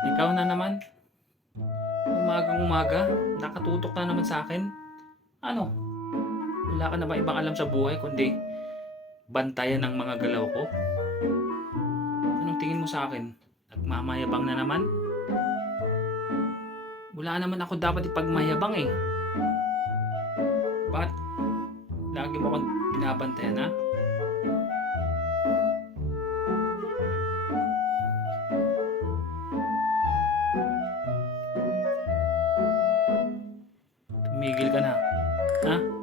Ikaw na naman. Umagang umaga. Nakatutok na naman sa akin. Ano? Wala ka na ba ibang alam sa buhay kundi bantayan ang mga galaw ko? Anong tingin mo sa akin? Nagmamayabang na naman? Wala naman ako dapat ipagmayabang eh. Bakit lagi mo akong binabantayan ha? Tumigil ka na. Ha?